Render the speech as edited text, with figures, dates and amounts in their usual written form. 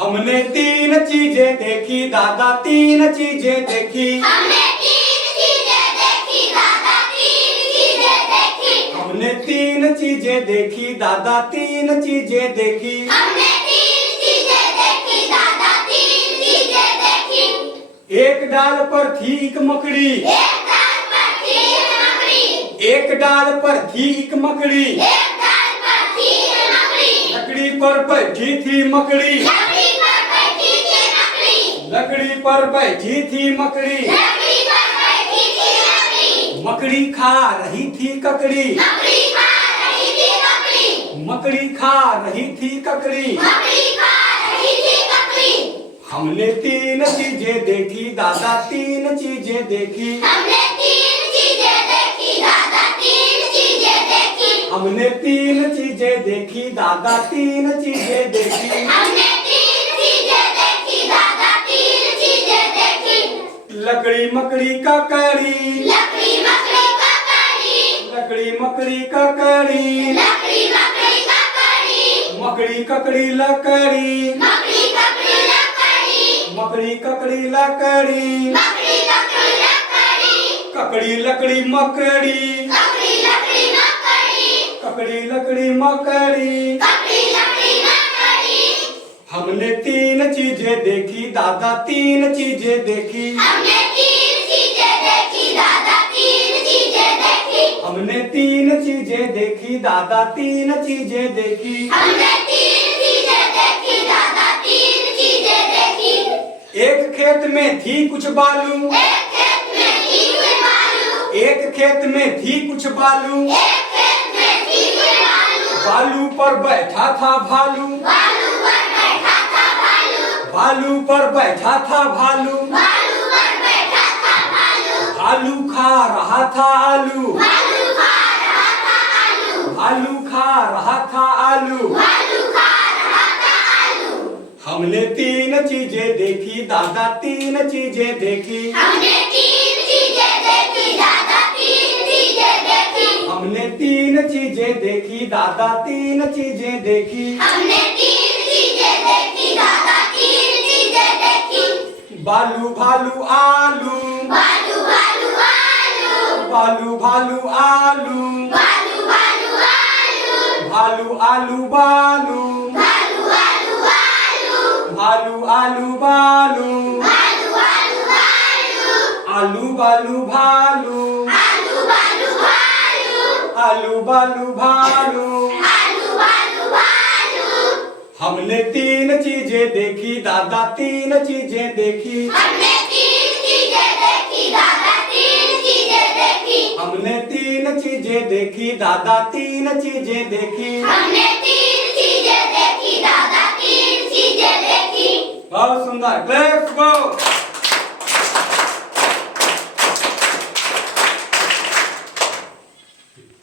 हमने तीन चीजें देखी दादा, तीन चीजें देखी। हमने तीन चीजें देखी दादा, तीन चीजें देखी। हमने तीन चीजें देखी दादा, तीन चीजें देखी। हमने तीन चीजें देखी दादा, तीन चीजें देखी। एक डाल पर थी एक मकड़ी, एक डाल पर थी एक मकड़ी। एक डाल पर थी एक मकड़ी। एक डाल पर थी एक मकड़ी। लकड़ी पर बैठी थी मकड़ी, लकड़ी पर बैठी थी मकड़ी। लकड़ी पर बैठी थी मकड़ी। लकड़ी पर बैठी थी मकड़ी। मकड़ी खा रही थी ककड़ी, मकड़ी खा रही थी ककड़ी। मकड़ी खा रही थी ककड़ी। मकड़ी खा रही थी ककड़ी। हमने तीन चीजें देखी दादा, तीन चीजें देखी। हमने तीन चीजें देखी दादा, तीन चीजें देखी। हमने तीन चीजें देखी दादा, तीन चीजें देखी। हमने तीन चीजें देखी दादा, तीन चीजें देखी। लकड़ी मकड़ी ककड़ी, लकड़ी मकड़ी ककड़ी। लकड़ी मकड़ी ककड़ी। लकड़ी मकड़ी ककड़ी। मकड़ी ककड़ी लकड़ी, मकड़ी ककड़ी लकड़ी। मकड़ी ककड़ी लकड़ी। मकड़ी ककड़ी लकड़ी। ककड़ी लकड़ी मकड़ी, ककड़ी लकड़ी मकड़ी। ककड़ी लकड़ी मकड़ी। ककड़ी लकड़ी मकड़ी। हमने तीन चीजें देखी दादा, तीन चीजें देखी। हमने तीन चीजें देखी दादा, तीन चीजें देखी। हमने तीन चीजें देखी दादा, तीन चीजें देखी। हमने तीन चीजें देखी दादा, तीन चीजें देखी। एक खेत में थी कुछ बालू, एक खेत में थी कुछ बालू। एक खेत में थी कुछ बालू। एक खेत में थी कुछ बालू। बालू पर बैठा था भालू, बालू पर बैठा था भालू। भालू पर बैठा था भालू। बालू पर बैठा था भालू। भालू खा रहा था आलू, भालू खा रहा था आलू। भालू खा रहा था आलू। भालू खा रहा था आलू। हमने तीन चीजें देखी दादा, तीन चीजें देखी। हमने तीन चीजें देखी दादा, तीन चीजें देखी। हमने तीन चीजें देखी दादा, तीन चीजें देखी। हमने तीन चीजें देखी दादा, तीन चीजें देखी। बालू भालू आलू, बालू बालू आलू। बालू भालू आलू। बालू बालू आलू। भालू आलू बालू, बालू आलू आलू। भालू आलू बालू। बालू आलू आलू। आलू बालू भालू, आलू बालू भालू। आलू बालू भालू। आलू बालू भालू। हमने तीन चीजें देखी दादा, तीन चीजें देखी। हमने तीन चीजें देखी दादा, तीन चीजें देखी। हमने तीन चीजें देखी दादा, तीन चीजें देखी। हमने तीन चीजें देखी दादा, तीन चीजें देखी। बहुत सुंदर, क्लैप्स गो।